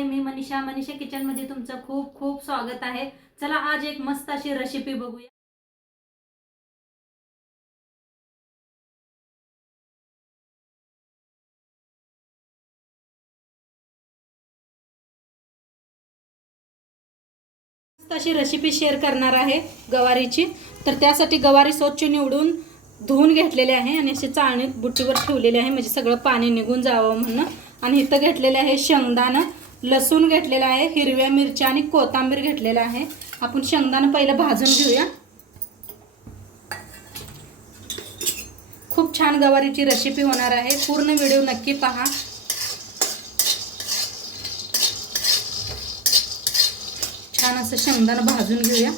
नमस्ते, मी Manisha kitchen मध्ये तुमचं खूप खूप स्वागत आहे। चला आज एक मस्त अशी रेसिपी बघूया। मस्त अशी रेसिपी शेअर करणार आहे गवारीची। तर त्यासाठी गवारी स्वच्छ निवडून धुवून घेतलेले आहे आणि असे चाळणीत बुट्टीवर ठेवलेले आहे, म्हणजे सगळं पाणी निघून जावं म्हणून। आणि इथं घेतलेले आहे शेंगदाणा, लसूण घेतलेला आहे, हिरव्या मिरच्या आणि कोथिंबीर घेतलेला आहे। आपण शेंगदाणा पहिलं भाजून घेऊया। खूप छान गवारीची रेसिपी होणार आहे, पूर्ण व्हिडिओ नक्की पहा। छान असं शेंगदाणा भाजून घेऊया।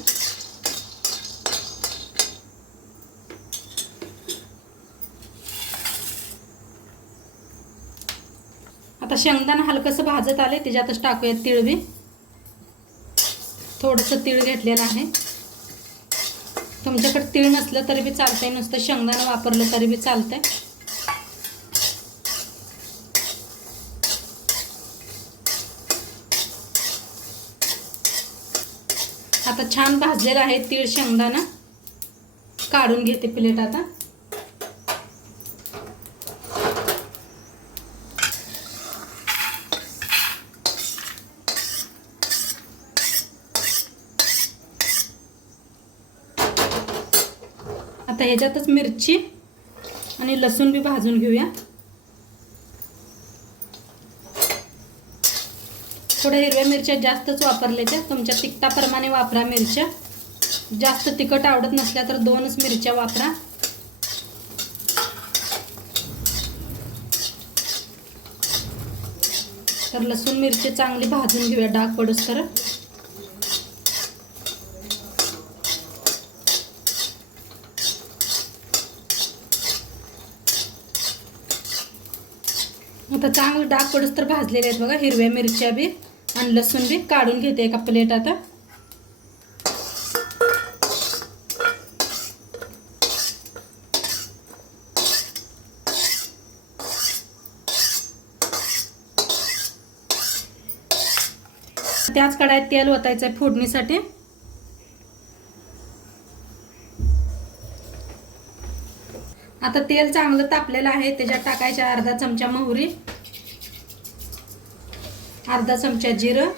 आता शेंगदाणा हलकसं भाजत आले, त्याच्यातच टाकूया तीळ बी। थोडंसं तीळ घेतलेलं आहे। तुमच्याकडे तीळ नसलं तरी बी चालतंय, नुसतं शेंगदाणा वापरलं तरी बी चालतंय। आता छान भाजलेला आहे तीळ शेंगदाणा, काढून घेते प्लेट आता। आता ह्याच्यातच मिरची आणि लसूण बी भाजून घेऊया। थोड्या हिरव्या मिरच्या जास्तच वापरल्याच्या, तुमच्या तिखटाप्रमाणे वापरा मिरच्या। जास्त तिखट आवडत नसल्या तर 2च मिरच्या वापरा। तर लसूण मिरची चांगली भाजून घेऊया डाग पडूस्तर। आता चांगलं डाग पडूस्तर भाजलेले आहेत बघा, हिरव्या मिरच्या बी आणि लसूण बी। काढून घेते एका प्लेट आता। त्याच कढईत तेल ओतायचं आहे फोडणीसाठी। आता तेल चांगलं तापलेलं आहे, त्याच्यात टाकायचा अर्धा चमचा मोहरी, अर्धा चमचा जिरं,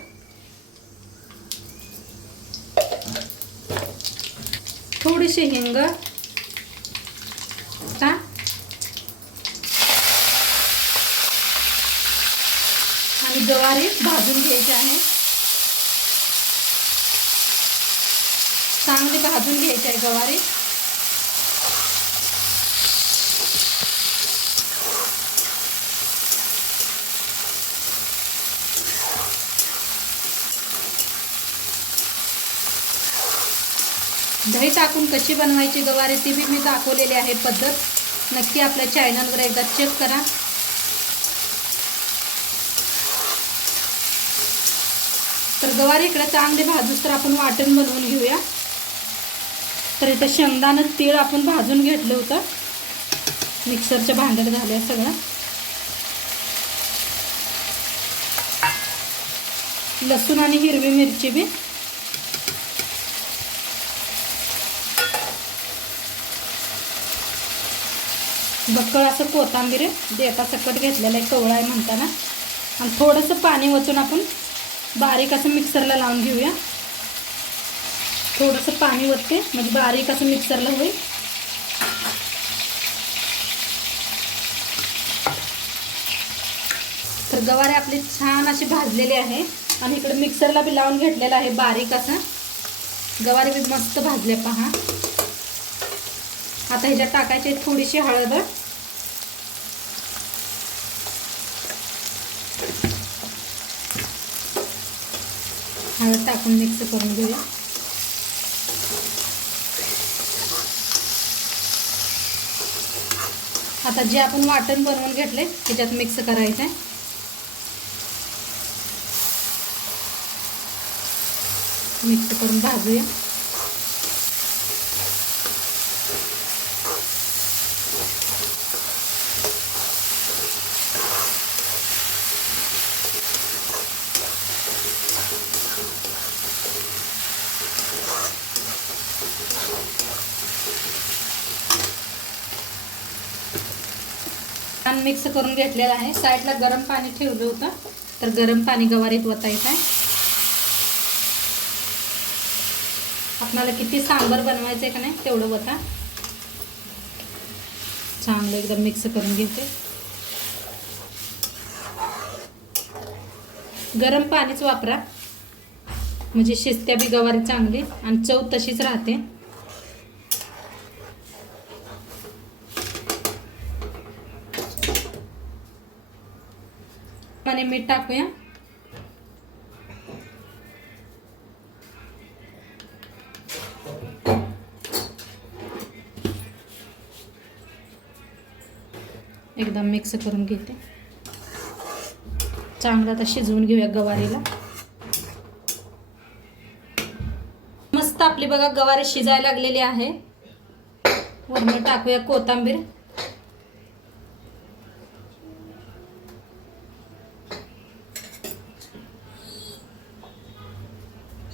थोडीशी हिंग आणि गवारी भाजून घ्यायची आहे। चांगली भाजून घ्यायची आहे गवारी। दही टाकून कशी बनवायची गवारी ती बी मी दाखवलेली आहे पद्धत, नक्की आपल्या चॅनलवर एकदा चेक करा। तर गवारी इकडे चांगली भाजूस तर आपण वाटण बनवून घेऊया। तर इथं शेंगदाणा तीळ आपण भाजून घेतलं होतं, मिक्सरच्या भांड्यात घालूया सगळं। लसूण आणि हिरवी मिरची बी, बक्कळ असं कोथिंबीर देता सकट घेतलेलं आहे, कवळा आहे म्हणताना। आणि थोडंसं पाणी ओतून आपण बारीक असं मिक्सरला लावून घेऊया। थोडंसं पाणी ओतते म्हणजे बारीक असं मिक्सरला होईल। तर गवारी आपली छान अशी भाजलेली आहे आणि इकडे मिक्सरला बी लावून घेतलेला आहे बारीक असं। गवारी बी मस्त भाजले पहा। आता ह्याच्यात टाकायची थोडीशी हळद, हळद टाकून मिक्स करून घेऊया। आता जे आपण वाटण बनवून घेतले त्याच्यात मिक्स करायचं आहे। मिक्स करून भाजूया। मिक्स करून घेतलेला आहे. साईडला गरम पाणी ठेवलं होतं, तर गरम पाणी गवारीत ओतायचं आहे. आपल्याला किती सांबर बनवायचं आहे का नाही तेवढं ओता. चांगलं एकदम मिक्स करून घेते. गरम पाणीच वापरा म्हणजे शिजत्या बी गवारी चांगली आणि चव तशीच राहते. आणि मीठ टाकूया. एकदम मिक्स करून घेते. चांगलं आता शिजवून घेऊया गवारीला. मस्त आपली बघा गवारी शिजायला लागलेली आहे. वरून टाकूया कोथिंबीर.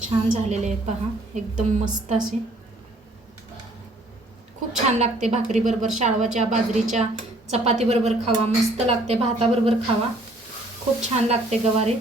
छान झालेले आहेत पहा, एकदम मस्त असे. खूप छान लागते भाकरी बरोबर, शाळवाच्या, बाजरीच्या, चपाती बरोबर खावा, मस्त लागते. भाताबरोबर खावा, खूप छान लागते गवारी.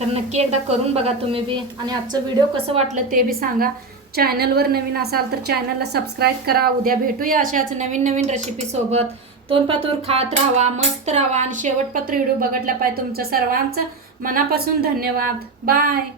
तर नक्की एकदा करून बघा तुम्ही बी. आणि आजचं व्हिडिओ कसं वाटलं ते बी सांगा. चॅनलवर नवीन असाल तर चॅनलला सबस्क्राईब करा. उद्या भेटूया अशाच नवीन नवीन रेसिपी सोबत. तोंडपातूर खात राहावा, मस्त राहावा आणि शेवटपात्र व्हिडिओ बघितला पाहिजे. तुमचं सर्वांचं मनापासून धन्यवाद. बाय.